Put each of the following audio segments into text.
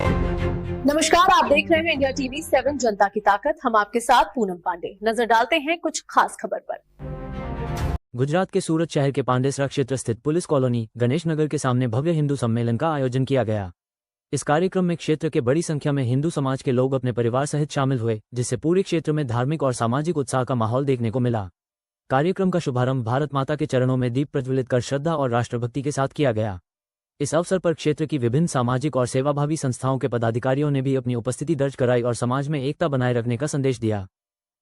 नमस्कार, आप देख रहे हैं इंडिया टीवी 7 जनता की ताकत। हम आपके साथ पूनम पांडे। नजर डालते हैं कुछ खास खबर पर। गुजरात के सूरत शहर के पांडेसरा क्षेत्र स्थित पुलिस कॉलोनी गणेश नगर के सामने भव्य हिंदू सम्मेलन का आयोजन किया गया। इस कार्यक्रम में क्षेत्र के बड़ी संख्या में हिंदू समाज के लोग अपने परिवार सहित शामिल हुए, जिससे पूरे क्षेत्र में धार्मिक और सामाजिक उत्साह का माहौल देखने को मिला। कार्यक्रम का शुभारंभ भारत माता के चरणों में दीप प्रज्वलित कर श्रद्धा और राष्ट्रभक्ति के साथ किया गया। इस अवसर पर क्षेत्र की विभिन्न सामाजिक और सेवाभावी संस्थाओं के पदाधिकारियों ने भी अपनी उपस्थिति दर्ज कराई और समाज में एकता बनाए रखने का संदेश दिया।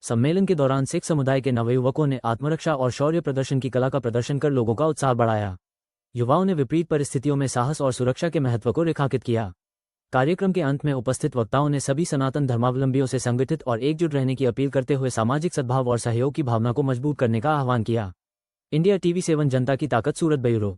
सम्मेलन के दौरान सिख समुदाय के नवयुवकों ने आत्मरक्षा और शौर्य प्रदर्शन की कला का प्रदर्शन कर लोगों का उत्साह बढ़ाया। युवाओं ने विपरीत परिस्थितियों में साहस और सुरक्षा के महत्व को रेखांकित किया। कार्यक्रम के अंत में उपस्थित वक्ताओं ने सभी सनातन धर्मावलंबियों से संगठित और एकजुट रहने की अपील करते हुए सामाजिक सद्भाव और सहयोग की भावना को मजबूत करने का आह्वान किया। इंडिया टीवी 7 जनता की ताकत, सूरत ब्यूरो।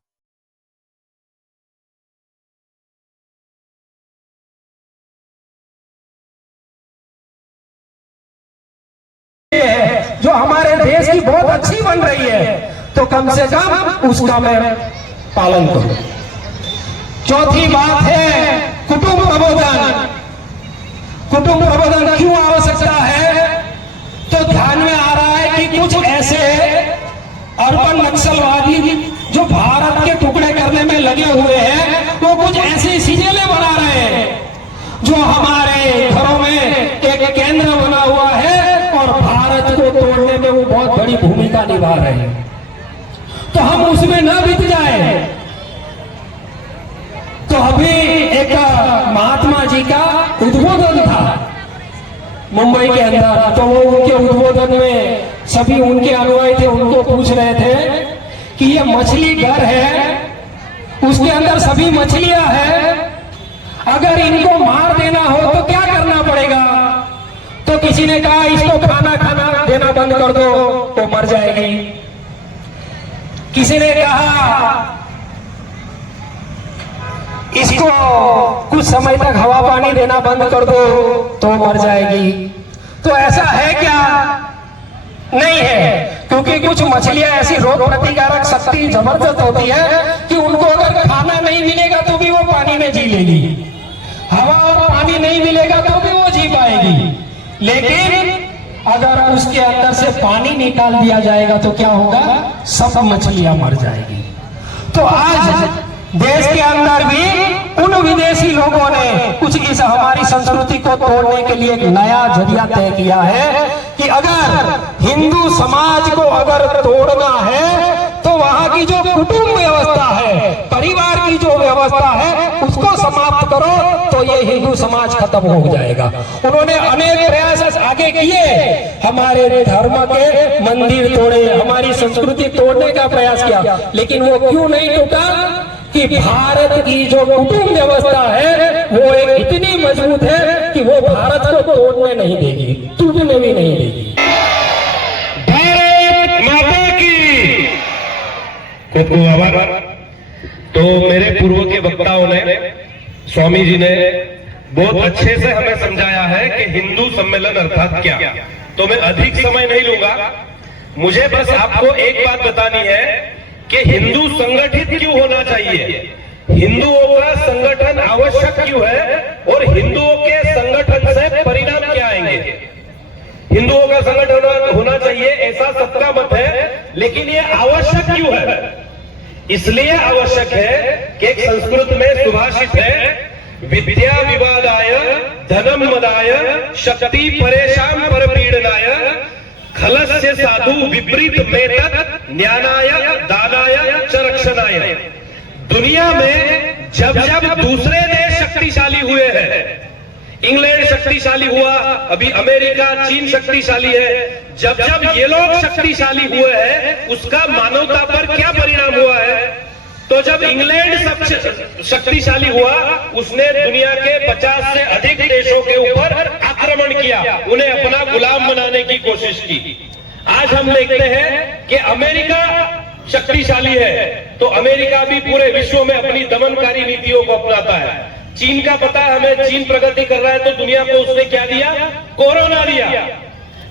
जो हमारे देश की बहुत अच्छी बन रही है, तो कम से कम उसका मैं पालन करूं। चौथी बात है कुटुंब प्रबोधन। कुटुंब प्रबोधन क्यों आवश्यकता है? तो ध्यान में आ रहा है कि कुछ ऐसे अर्बन नक्सलवादी जो भारत के टुकड़े करने में लगे हुए हैं, वो कुछ ऐसी सीजेलें बना रहे हैं जो हमारे घरों में एक केंद्र बना हुआ है और भारत को तोड़ने में वो बहुत बड़ी भूमिका निभा रहे हैं। तो हम उसमें न बीत जाए। तो अभी एक महात्मा जी का उद्बोधन था मुंबई के अंदर, तो वो उनके उद्बोधन में सभी उनके अनुयायी थे, उनको पूछ रहे थे कि ये मछली घर है, उसके अंदर सभी मछलियां हैं, अगर इनको मार देना हो तो क्या करना पड़ेगा? तो किसी ने कहा इसको खाना देना बंद कर दो तो मर जाएगी। किसी ने कहा इसको कुछ समय तक हवा पानी देना बंद कर दो तो मर जाएगी। तो ऐसा है क्या? नहीं है, क्योंकि कुछ मछलियां ऐसी रोग प्रतिकारक शक्ति जबरदस्त होती है कि उनको अगर खाना नहीं मिलेगा तो भी वो पानी में जी लेगी, हवा और पानी नहीं मिलेगा तो भी वो जी पाएगी। लेकिन अगर उसके अंदर से पानी निकाल दिया जाएगा तो क्या होगा? सब मछलियां मर जाएगी। तो आज देश के अंदर भी उन विदेशी लोगों ने कुछ इस हमारी संस्कृति को तोड़ने के लिए एक नया जरिया तय किया है कि अगर हिंदू समाज को अगर तोड़ना है तो वहां की जो कुटुंब व्यवस्था है, परिवार की जो व्यवस्था है, उसको समाप्त करो तो ये हिंदू समाज खत्म हो जाएगा। उन्होंने अनेक प्रयास आगे किए, हमारे धर्म के मंदिर तोड़े, हमारी संस्कृति तोड़ने का प्रयास किया, लेकिन वो क्यों नहीं टूटा? कि भारत की जो कुटुंब व्यवस्था है वो एक इतनी मजबूत है कि वो भारत को तोड़ने नहीं देगी, टूटने भी नहीं देगी। भारत माता की तो मेरे पूर्व के वक्ताओं ने, स्वामी जी ने बहुत अच्छे से हमें समझाया है कि हिंदू सम्मेलन अर्थात क्या। तो मैं अधिक समय नहीं लूंगा, मुझे बस आपको एक बात बतानी है कि हिंदू संगठित क्यों होना चाहिए, हिंदुओं का संगठन आवश्यक क्यों है और हिंदुओं के संगठन से परिणाम क्या आएंगे। हिंदुओं का संगठन होना चाहिए ऐसा सबका मत है, लेकिन ये आवश्यक क्यों है? इसलिए आवश्यक है कि एक संस्कृत में सुभाषित है, विद्या विवादाय धनम मदाय शक्ति परेशान पर पीड़नाय खलस्य साधु विपरीत मेतक न्यानाय दानाय च रक्षणाय। दुनिया में जब जब दूसरे देश शक्तिशाली हुए हैं, इंग्लैंड शक्तिशाली हुआ, अभी अमेरिका चीन शक्तिशाली है, जब जब ये लोग शक्तिशाली हुए हैं उसका मानवता पर क्या परिणाम हुआ है? तो जब इंग्लैंड शक्तिशाली हुआ उसने दुनिया के 50 से अधिक देशों के ऊपर आक्रमण किया, उन्हें अपना गुलाम बनाने की कोशिश की। आज हम देखते हैं कि अमेरिका शक्तिशाली है तो अमेरिका भी पूरे विश्व में अपनी दमनकारी नीतियों को अपनाता है। चीन का पता है हमें, चीन प्रगति कर रहा है तो दुनिया को उसने क्या दिया? कोरोना दिया।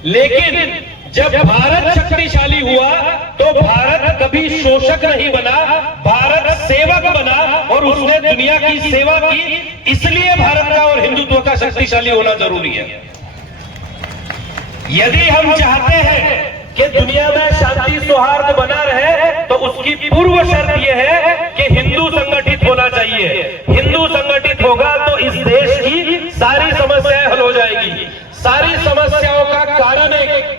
लेकिन जब भारत शक्तिशाली हुआ तो भारत कभी शोषक नहीं बना, भारत सेवक बना और उसने दुनिया की सेवा की। इसलिए भारत का हिंदुत्व का शक्तिशाली होना जरूरी है। यदि हम चाहते हैं कि दुनिया में शांति सौहार्द बना रहे तो उसकी पूर्व शर्त यह है कि हिंदू संगठित होना चाहिए। हिंदू संगठित होगा तो इस देश की सारी समस्याएं हल हो जाएगी। सारी समस्याओं का कारण एक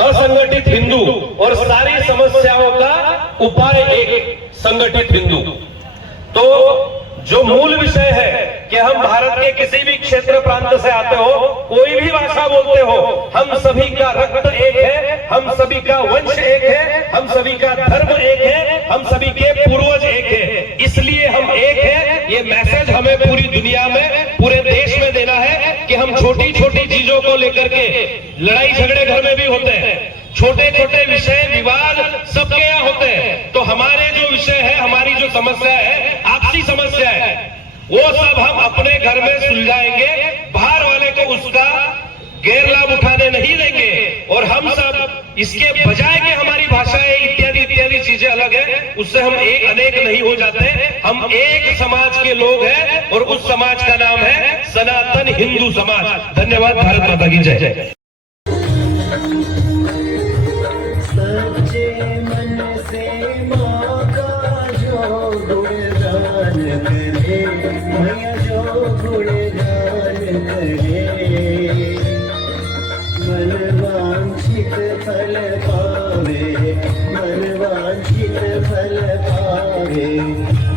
असंगठित हिंदू और सारी समस्याओं का उपाय एक संगठित हिंदू। तो जो मूल विषय है कि हम भारत के किसी भी क्षेत्र प्रांत से आते हो, कोई भी भाषा बोलते हो, हम सभी का रक्त एक है, हम सभी का वंश एक है, हम सभी का धर्म एक है, हम सभी के पूर्वज एक है, इसलिए हम एक है। ये मैसेज हमें पूरी दुनिया में, पूरे देश में देना है कि हम छोटी छोटी चीजों को लेकर के लड़ाई झगड़े घर में भी होते हैं, छोटे छोटे विषय विवाद सबके यहाँ होते हैं। तो हमारे जो विषय है, हमारी जो समस्या है, आपसी समस्या है, वो सब हम अपने घर में सुलझाएंगे, बाहर वाले को उसका गैर लाभ उठाने नहीं देंगे। और हम सब इसके बजाय कि हमारी भाषाएं इत्यादि इत्यादि चीजें अलग है, उससे हम एक अनेक नहीं हो जाते। हम एक समाज के लोग हैं और उस समाज का नाम है सनातन हिंदू समाज। धन्यवाद। भारत माता की जय।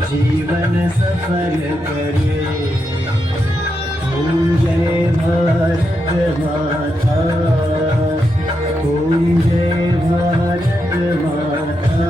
जीवन सफल करे। ओम जय भारत माता, ओम जय भारत माता।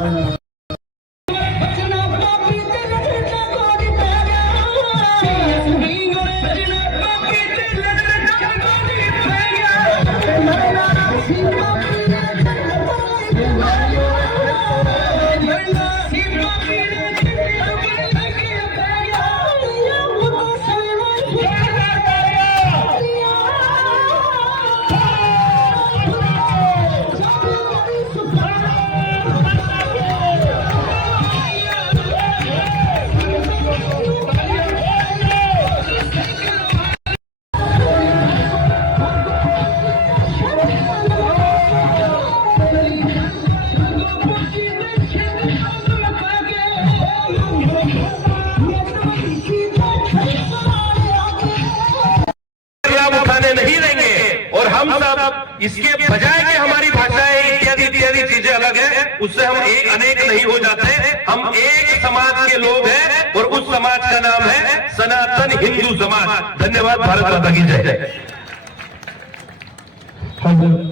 नहीं देंगे और हम सब इसके बजाय कि हमारी भाषाएं इत्यादि इत्यादि चीजें अलग है, उससे हम एक अनेक नहीं हो जाते। हम एक समाज के लोग हैं और उस समाज का नाम है सनातन हिंदू समाज। धन्यवाद। भारत माता की जय।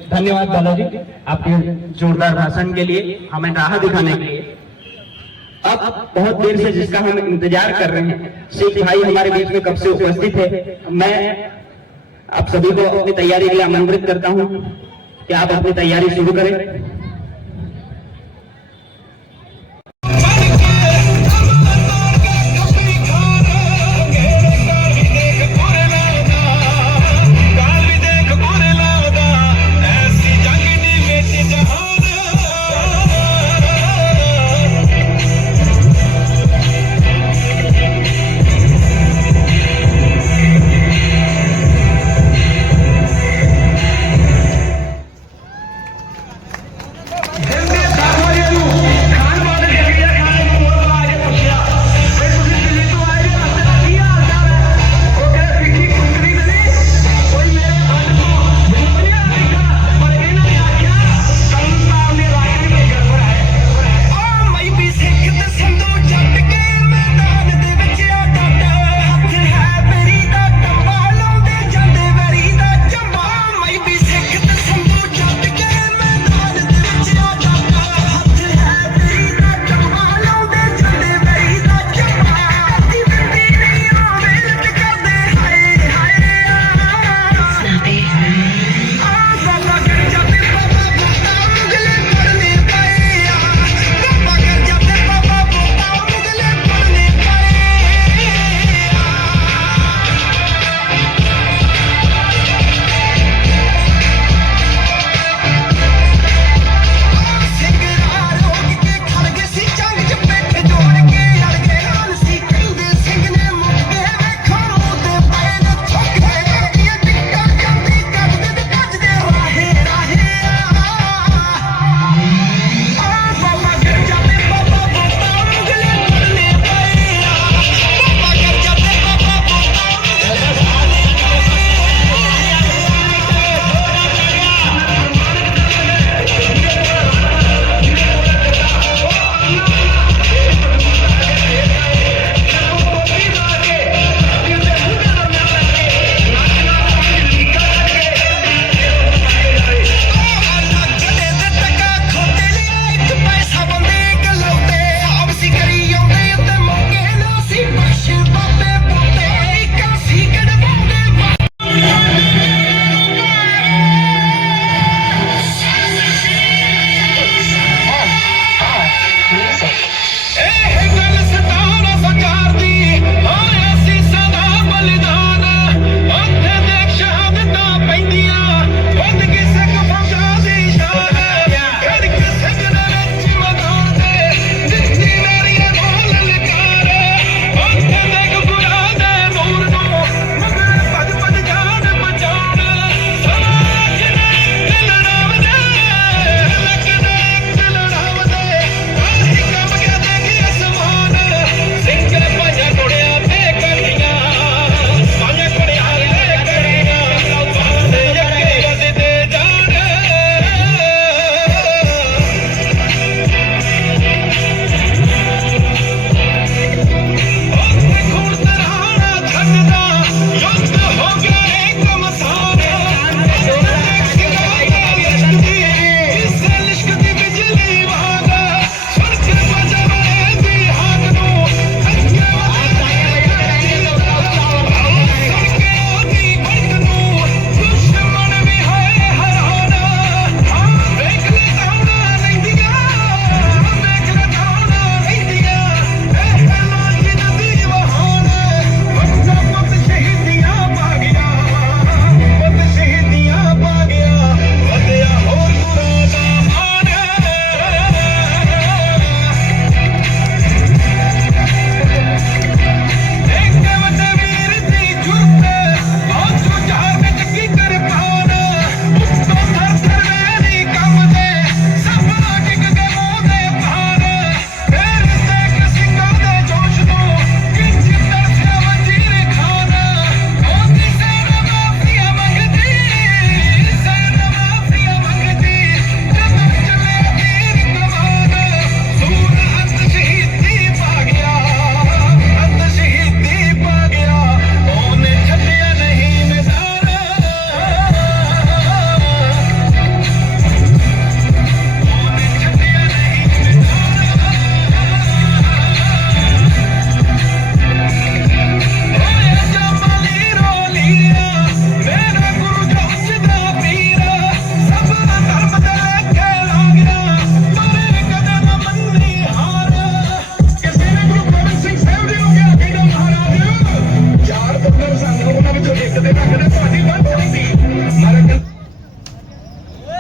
धन्यवाद बालाजी, आपके जोरदार भाषण के लिए, हमें राह दिखाने के लिए। अब बहुत देर से जिसका हम इंतजार कर रहे हैं, सिख भाई हमारे बीच में कब से उपस्थित है। मैं आप सभी को अपनी तैयारी के लिए आमंत्रित करता हूं कि आप अपनी तैयारी शुरू करें।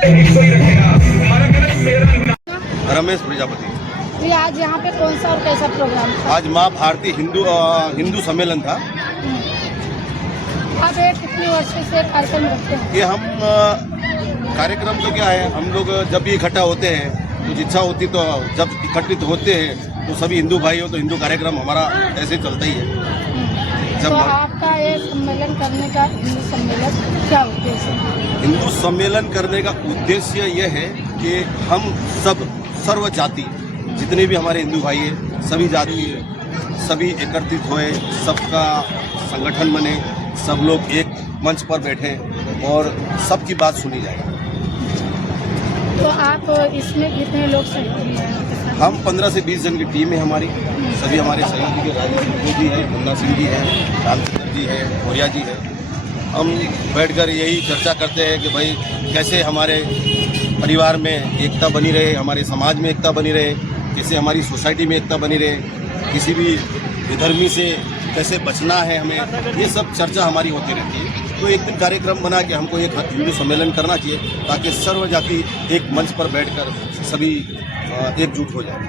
इसको ही रखेगा। हमारा कहना मेरा रमेश प्रजापति। जी आज यहाँ पे कौन सा और कैसा प्रोग्राम था? आज माँ भारती हिंदू सम्मेलन था। आप ये कितने वर्षों से कार्यक्रम रखते हैं? ये हम कार्यक्रम तो क्या है, हम लोग जब भी इकट्ठा होते हैं, कुछ इच्छा होती तो जब इकट्ठित होते हैं तो सभी हिंदू भाई हो तो हिंदू कार्यक्रम हमारा ऐसे चलता ही है। तो आपका ये सम्मेलन करने का हिंदू सम्मेलन क्या उद्देश्य है? हिंदू सम्मेलन करने का उद्देश्य ये है कि हम सब सर्व जाति जितने भी हमारे हिंदू भाई हैं, सभी जाति सभी एकत्रित होए, सबका संगठन बने, सब लोग एक मंच पर बैठे और सबकी बात सुनी जाए। तो आप इसमें कितने लोग सहयोगी हैं? हम 15 से 20 जन की टीम है हमारी। सभी हमारे सहयोगी के राजेश जी है, मुन्ना सिंह जी है, रामचंद्र जी है, मौर्या जी है। हम बैठकर यही चर्चा करते हैं कि भाई कैसे हमारे परिवार में एकता बनी रहे, हमारे समाज में एकता बनी रहे, कैसे हमारी सोसाइटी में एकता बनी रहे, किसी भी विधर्मी से कैसे बचना है हमें, ये सब चर्चा हमारी होती रहती है। तो एक दिन कार्यक्रम बना के हमको एक हिंदू सम्मेलन करना चाहिए ताकि सर्व जाति एक मंच पर बैठकर सभी एकजुट हो जाए।